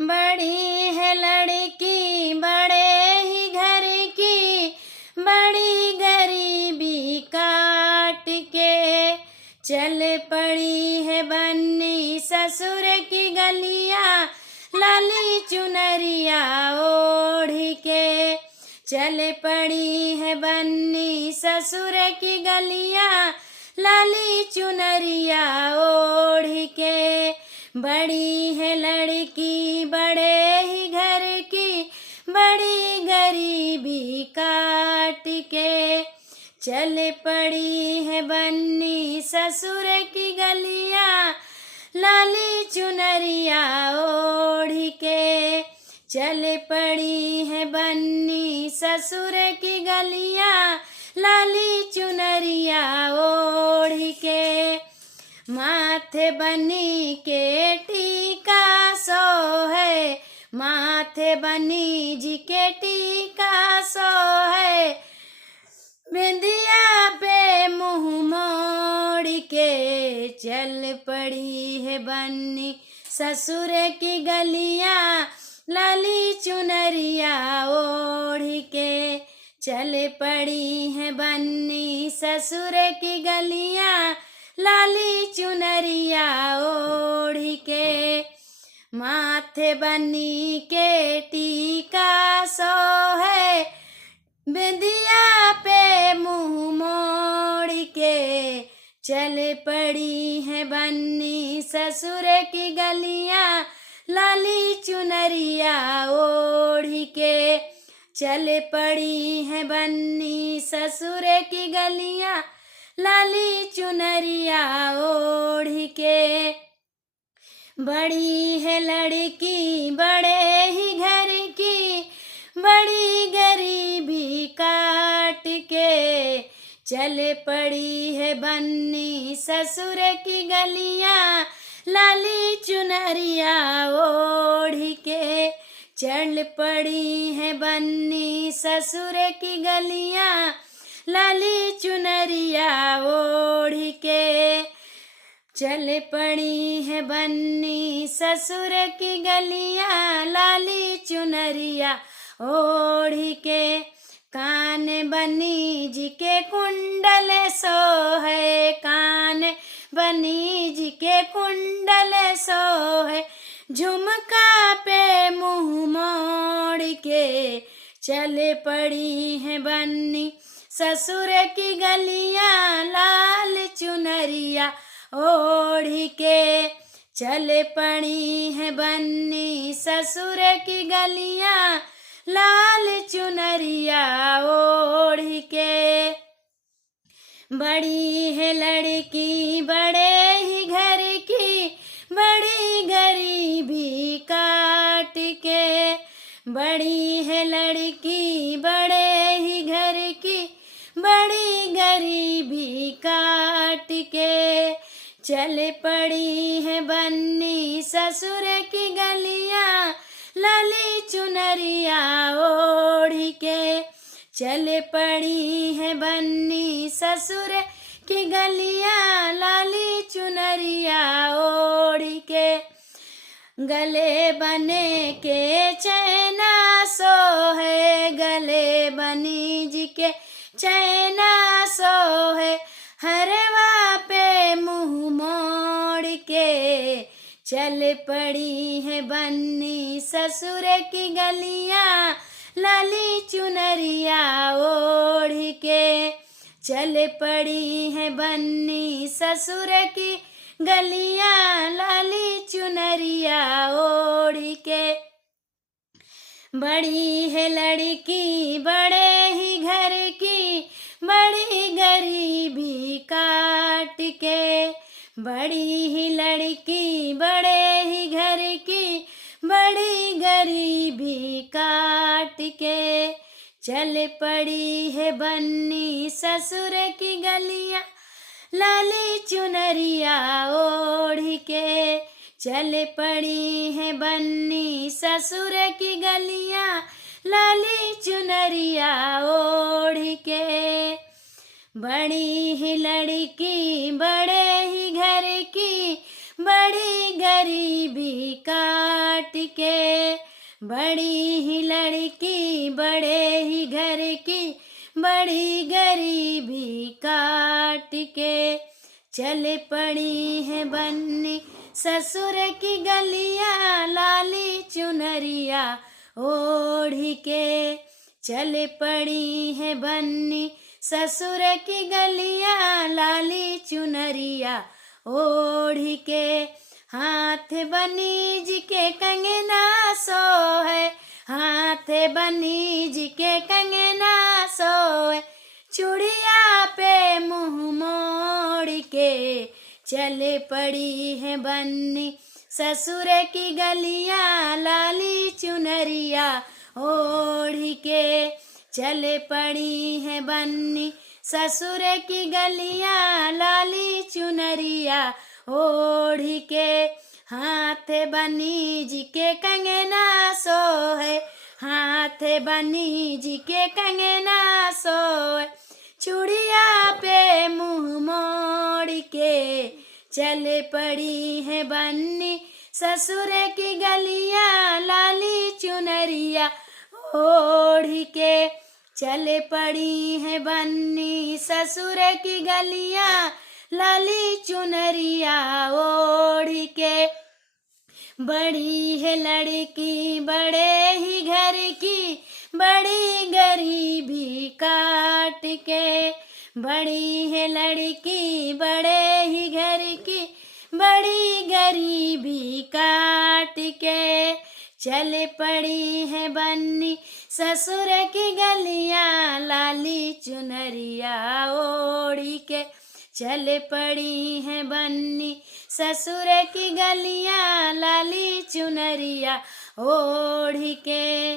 बड़ी है लड़की बड़े ही घर की, बड़ी गरीबी काट के। चल पड़ी है बन्नी ससुर की गलियां, लाली चुनरिया ओढ़ के। चल पड़ी है बन्नी ससुर की गलियां, लाली चुनरिया ओढ़ के। बड़ी है लड़की बड़े ही घर की, बड़ी गरीबी काट के। चल पड़ी है बन्नी ससुर की गलियां, लाली चुनरिया ओढ़ के। चल पड़ी है बन्नी ससुर की गलियां, लाली चुनरिया ओढ़ के। माथे बनी के टीका सोहे, माथे बनी जी के टीका सोहे। बिंदिया पे मुंह मोड़ के चल पड़ी है बन्नी ससुर की गलियां, लाली चुनरिया ओढ़ के। चल पड़ी है बन्नी ससुर की गलियां, लाली चुनरिया ओढ़ के। माथे बनी के टीका सोहे, बिंदिया पे मुंह मोड़ के। चल पड़ी है बन्नी ससुर की गलियां, लाली चुनरिया ओढ़ के। चल पड़ी है बन्नी ससुर की गलियां, लाली चुनरिया ओढ़ के। बड़ी है लड़की बड़े ही घर की, बड़ी गरीबी काट के। चल पड़ी है बन्नी ससुर की गलियां, लाली चुनरिया ओढ़ के। चल पड़ी है बन्नी ससुर की गलियां, लाली चुनरिया ओढ़ के। चल पड़ी है बन्नी ससुर की गलियां, लाली चुनरिया ओढ़ के। कान बनी जी के कुंडल सोहे, कान बनी जी के कुंडल सोहे। झुमका पे मुंह मोड़ के चल पड़ी है बन्नी ससुर की गलियां, लाल चुनरिया ओढ़ के। चल पड़ी है बन्नी ससुर की गलियां, लाल चुनरिया ओढ़ के। बड़ी है लड़की बड़े ही घर की, बड़ी गरीबी काट के। बड़ी है लड़की बड़े ही घर की, बड़ी गरीबी काट के। चल पड़ी है बन्नी ससुर की गलियां, लाली चुनरिया ओढ़ के। चल पड़ी है बन्नी ससुर की गलियां, लाली चुनरिया ओढ़ के। गले बने के चैना सोहे, गले बनी जी के चैना सोहे। हरवा पे मुंह मोड़ के चल पड़ी है बन्नी ससुर की गलियां, लाली चुनरिया ओढ़ के। चल पड़ी है बन्नी ससुर की गलियां, लाली चुनरिया ओढ़ के। बड़ी है लड़की बड़े ही घर की, बड़ी गरीबी काट के। बड़ी ही लड़की बड़े ही घर की, बड़ी गरीबी काट के। चल पड़ी है बन्नी ससुर की गलियां, लाली चुनरिया ओढ़ के। चल पड़ी है बन्नी ससुर की गलियां, लाली चुनरिया ओढ़ के। बड़ी ही लड़की बड़े ही घर की, बड़ी गरीबी काट के। बड़ी ही लड़की बड़े ही घर की, बड़ी गरीबी काट के। चल पड़ी है बन्नी ससुर की गलियां, लाली चुनरिया ओढ़ के। चल पड़ी है बन्नी ससुर की गलियां, लाली चुनरिया ओढ़ के। हाथ बनी जी के कंगना सोए, हाथ बनी जी के कंगना सोए, चूड़िया पे मुंह मोड़ के। चल पड़ी है बन्नी ससुर की गलियां, लाली चुनरिया ओढ़ के। चल पड़ी है बन्नी ससुर की गलियां, लाली चुनरिया ओढ़ के। हाथ बनी जी के कंगना सोए, हाथ बनी जी के कंगना सोए, चूड़िया पे मुंह मोड़ के। चल पड़ी है बन्नी ससुर की गलियां, लाली चुनरिया ओढ़ के। चल पड़ी है बन्नी ससुर की गलियां, लाली चुनरिया ओढ़ के। बड़ी है लड़की बड़े ही घर की, बड़ी गरीबी काट के। बड़ी है लड़की बड़े ही घर की, बड़ी गरीबी काट के। चल पड़ी है बन्नी ससुर की गलियां, लाली चुनरिया ओढ़ के। चल पड़ी है बन्नी ससुर की गलियां, लाली चुनरिया ओढ़ के।